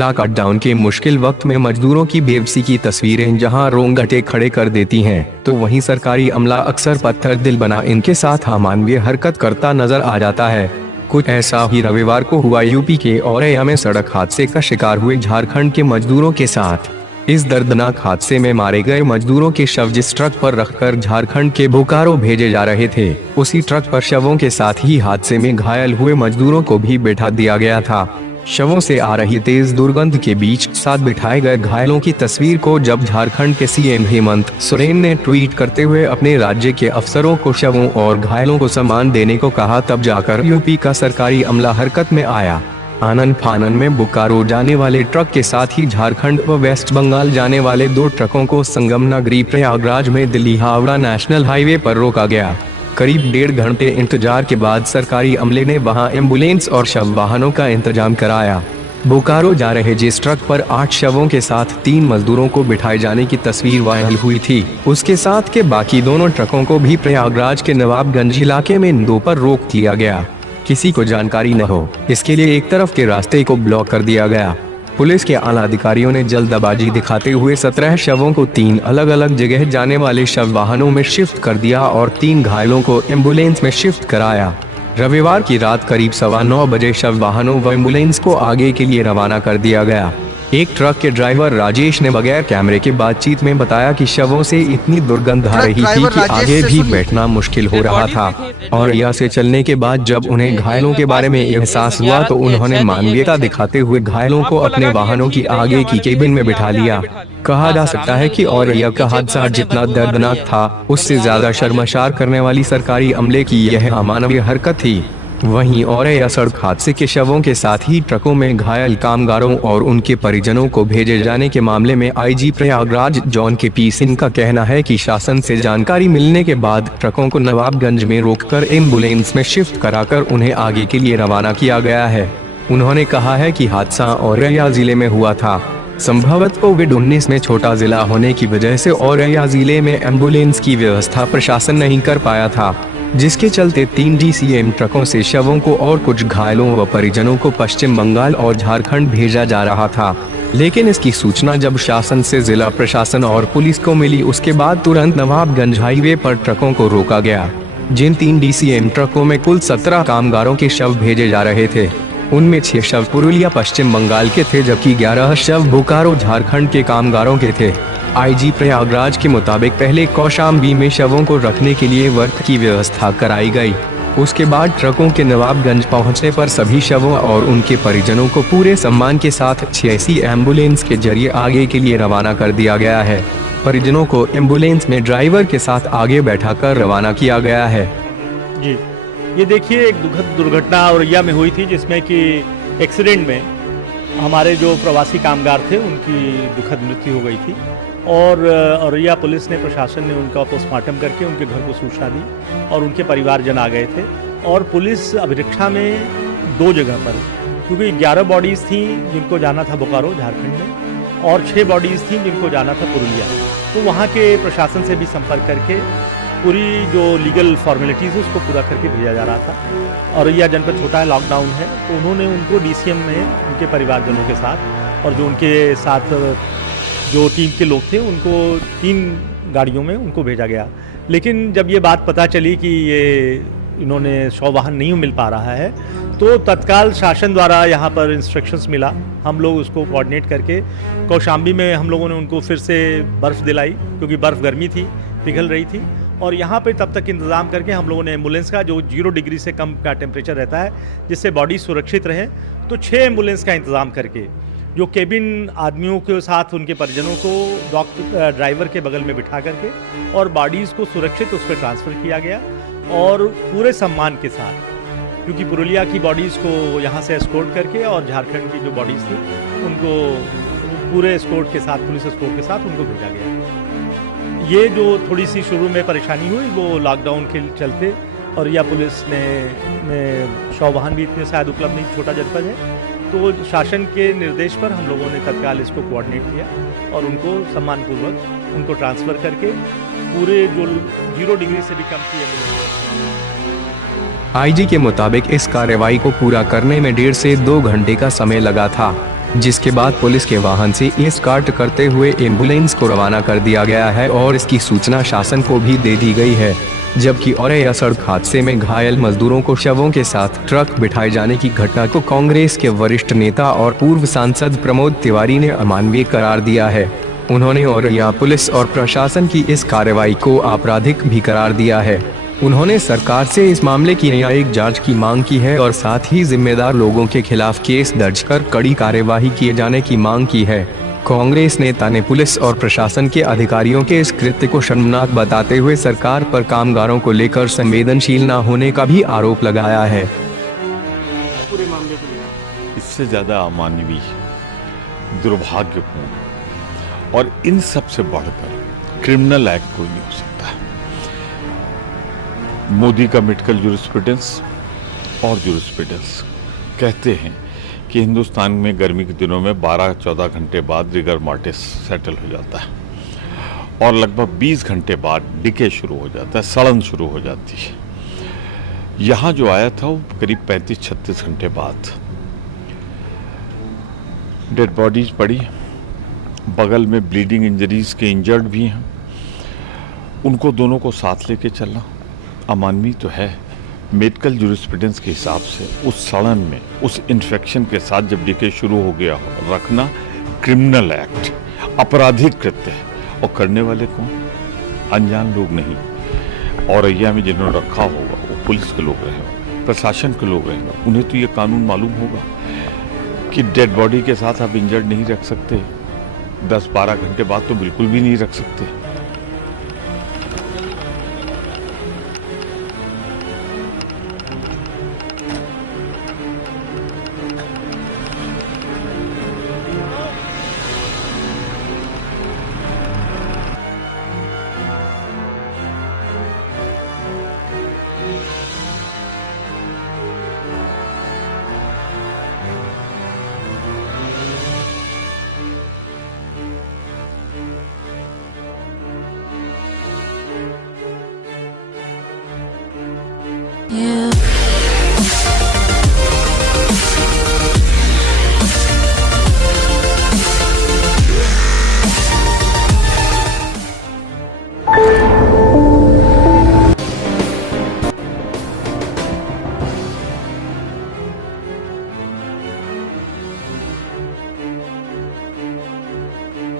Lockdown के मुश्किल वक्त में मजदूरों की बेबसी की तस्वीरें जहां रोंगटे खड़े कर देती हैं, तो वहीं सरकारी अमला अक्सर पत्थर दिल बना इनके साथ अमानवीय हरकत करता नजर आ जाता है। कुछ ऐसा ही रविवार को हुआ यूपी के औरैया में सड़क हादसे का शिकार हुए झारखंड के मजदूरों के साथ। इस दर्दनाक हादसे में मारे गए मजदूरों के शव जिस ट्रक पर रखकर झारखंड के बोकारो भेजे जा रहे थे, उसी ट्रक पर शवों के साथ ही हादसे में घायल हुए मजदूरों को भी बैठा दिया गया था। शवों से आ रही तेज दुर्गंध के बीच साथ बिठाए गए घायलों की तस्वीर को जब झारखंड के सीएम हेमंत सोरेन ने ट्वीट करते हुए अपने राज्य के अफसरों को शवों और घायलों को सम्मान देने को कहा, तब जाकर यूपी का सरकारी अमला हरकत में आया। आनन फानन में बोकारो जाने वाले ट्रक के साथ ही झारखंड व वेस्ट बंगाल जाने वाले 2 ट्रकों को संगम नगरी प्रयागराज में दिल्ली हावड़ा नेशनल हाईवे पर रोका गया। करीब 1.5 घंटे इंतजार के बाद सरकारी अमले ने वहां एम्बुलेंस और शव वाहनों का इंतजाम कराया। बोकारो जा रहे जिस ट्रक पर 8 शवों के साथ 3 मजदूरों को बिठाए जाने की तस्वीर वायरल हुई थी, उसके साथ के बाकी दोनों ट्रकों को भी प्रयागराज के नवाबगंज इलाके में इंदो पर रोक दिया गया। किसी को जानकारी न हो, इसके लिए एक तरफ के रास्ते को ब्लॉक कर दिया गया। पुलिस के आला अधिकारियों ने जल्दबाजी दिखाते हुए 17 शवों को 3 अलग अलग जगह जाने वाले शव वाहनों में शिफ्ट कर दिया और 3 घायलों को एम्बुलेंस में शिफ्ट कराया। रविवार की रात करीब 9:15 बजे शव वाहनों व एम्बुलेंस को आगे के लिए रवाना कर दिया गया। एक ट्रक के ड्राइवर राजेश ने बगैर कैमरे के बातचीत में बताया कि शवों से इतनी दुर्गंध आ रही थी कि आगे भी बैठना मुश्किल हो रहा था, और यहाँ से चलने के बाद जब उन्हें घायलों के बारे में एहसास हुआ तो उन्होंने मानवीयता दिखाते हुए घायलों को अपने वाहनों की आगे की केबिन में बिठा लिया। कहा जा सकता है कि औरैया का हादसा जितना दर्दनाक था, उससे ज्यादा शर्मसार करने वाली सरकारी अमले की यह अमानवीय हरकत थी। वहीं औरैया सड़क हादसे के शवों के साथ ही ट्रकों में घायल कामगारों और उनके परिजनों को भेजे जाने के मामले में आईजी प्रयागराज जॉन के पी सिंह का कहना है कि शासन से जानकारी मिलने के बाद ट्रकों को नवाबगंज में रोककर एम्बुलेंस में शिफ्ट कराकर उन्हें आगे के लिए रवाना किया गया है। उन्होंने कहा है कि हादसा औरैया जिले में हुआ था। संभवतः कोविड-19 में छोटा जिला होने की वजह से औरैया जिले में एम्बुलेंस की व्यवस्था प्रशासन नहीं कर पाया था, जिसके चलते 3 डीसीएम ट्रकों से शवों को और कुछ घायलों व परिजनों को पश्चिम बंगाल और झारखंड भेजा जा रहा था। लेकिन इसकी सूचना जब शासन से जिला प्रशासन और पुलिस को मिली, उसके बाद तुरंत नवाबगंज हाईवे पर ट्रकों को रोका गया। जिन 3 डीसीएम ट्रकों में कुल 17 कामगारों के शव भेजे जा रहे थे, उनमें 6 शव पुरुलिया पश्चिम बंगाल के थे, जबकि 11 शव बोकारो झारखंड के कामगारों के थे। आईजी प्रयागराज के मुताबिक पहले कौशाम्बी में शवों को रखने के लिए वर्क की व्यवस्था कराई गई। उसके बाद ट्रकों के नवाबगंज पहुंचने पर सभी शवों और उनके परिजनों को पूरे सम्मान के साथ 86 एम्बुलेंस के जरिए आगे के लिए रवाना कर दिया गया है। परिजनों को एम्बुलेंस में ड्राइवर के साथ आगे बैठाकर रवाना किया गया है। जी, ये देखिए, एक दुखद दुर्घटना औरैया में हुई थी, जिसमें कि एक्सीडेंट में हमारे जो प्रवासी कामगार थे उनकी दुखद मृत्यु हो गई थी। और औरैया पुलिस ने, प्रशासन ने उनका पोस्टमार्टम करके उनके घर को सूचना दी और उनके परिवारजन आ गए थे। और पुलिस अभिरक्षा में 2 जगह पर, क्योंकि 11 बॉडीज़ थी जिनको जाना था बोकारो झारखंड में, और 6 बॉडीज़ थी जिनको जाना था पुरुलिया, तो वहाँ के प्रशासन से भी संपर्क करके पूरी जो लीगल फॉर्मेलिटीज़ उसको पूरा करके भेजा जा रहा था। औरैया जनपद छोटा है, लॉकडाउन है, तो उन्होंने उनको डीसीएम में उनके परिवारजनों के साथ और जो उनके साथ जो टीम के लोग थे उनको 3 गाड़ियों में उनको भेजा गया। लेकिन जब ये बात पता चली कि ये इन्होंने शव वाहन नहीं मिल पा रहा है, तो तत्काल शासन द्वारा यहाँ पर इंस्ट्रक्शंस मिला। हम लोग उसको कोऑर्डिनेट करके कौशाम्बी में हम लोगों ने उनको फिर से बर्फ़ दिलाई, क्योंकि बर्फ़ गर्मी थी, पिघल रही थी, और यहाँ पे तब तक इंतज़ाम करके हम लोगों ने एम्बुलेंस का, जो 0 डिग्री से कम का टेम्परेचर रहता है जिससे बॉडी सुरक्षित रहे, तो 6 एम्बुलेंस का इंतज़ाम करके जो केबिन आदमियों के साथ उनके परिजनों को ड्राइवर के बगल में बिठा करके और बॉडीज़ को सुरक्षित उस पर ट्रांसफ़र किया गया, और पूरे सम्मान के साथ, क्योंकि पुरुलिया की बॉडीज़ को यहाँ से एस्कॉर्ट करके और झारखंड की जो बॉडीज़ थी उनको पूरे एस्कॉर्ट के साथ, पुलिस एस्कॉर्ट के साथ उनको भेजा गया। ये जो थोड़ी सी शुरू में परेशानी हुई वो लॉकडाउन के चलते, और या पुलिस ने शव वाहन भी इतने शायद उपलब्ध नहीं, छोटा जनपद है, तो शासन के निर्देश पर हम लोगों ने तत्काल इसको कोऑर्डिनेट किया और उनको सम्मानपूर्वक उनको ट्रांसफ़र करके पूरे जो 0 डिग्री से भी कम की आईजी के मुताबिक इस कार्रवाई को पूरा करने में 1.5 से 2 घंटे का समय लगा था। जिसके बाद पुलिस के वाहन से एस्कॉर्ट करते हुए एम्बुलेंस को रवाना कर दिया गया है और इसकी सूचना शासन को भी दे दी गई है। जबकि औरैया सड़क हादसे में घायल मजदूरों को शवों के साथ ट्रक बिठाए जाने की घटना को कांग्रेस के वरिष्ठ नेता और पूर्व सांसद प्रमोद तिवारी ने अमानवीय करार दिया है। उन्होंने औरैया पुलिस और प्रशासन की इस कार्रवाई को आपराधिक भी करार दिया है। उन्होंने सरकार से इस मामले की न्यायिक जांच की मांग की है और साथ ही जिम्मेदार लोगों के खिलाफ केस दर्ज कर कड़ी कार्यवाही किए जाने की मांग की है। कांग्रेस नेता ने पुलिस और प्रशासन के अधिकारियों के इस कृत्य को शर्मनाक बताते हुए सरकार पर कामगारों को लेकर संवेदनशील न होने का भी आरोप लगाया है। पूरे मामले को इससे ज्यादा अमानवीय, दुर्भाग्यपूर्ण और इन सब से बढ़कर क्रिमिनल एक्ट कोई नहीं हो सकता। मोदी का मेडिकल जूरिस्प्रूडेंस और जूरिस्प्रूडेंस कहते हैं कि हिंदुस्तान में गर्मी के दिनों में 12-14 घंटे बाद रिगर मॉर्टिस सेटल हो जाता है और लगभग 20 घंटे बाद डिके शुरू हो जाता है, सड़न शुरू हो जाती है। यहाँ जो आया था वो करीब 35-36 घंटे बाद। डेड बॉडीज पड़ी, बगल में ब्लीडिंग इंजरीज के इंजर्ड भी हैं, उनको दोनों को साथ लेके चलना अमानवीय तो है। मेडिकल जूरिस्प्रूडेंस के हिसाब से उस सड़न में, उस इन्फेक्शन के साथ जब डिके शुरू हो गया हो, रखना क्रिमिनल एक्ट, आपराधिक कृत्य है। और करने वाले कौन? अनजान लोग नहीं। औरैया में जिन्होंने रखा होगा वो पुलिस के लोग रहे, प्रशासन के लोग रहे, उन्हें तो ये कानून मालूम होगा कि डेड बॉडी के साथ आप इंजर्ड नहीं रख सकते, 10-12 घंटे बाद तो बिल्कुल भी नहीं रख सकते। You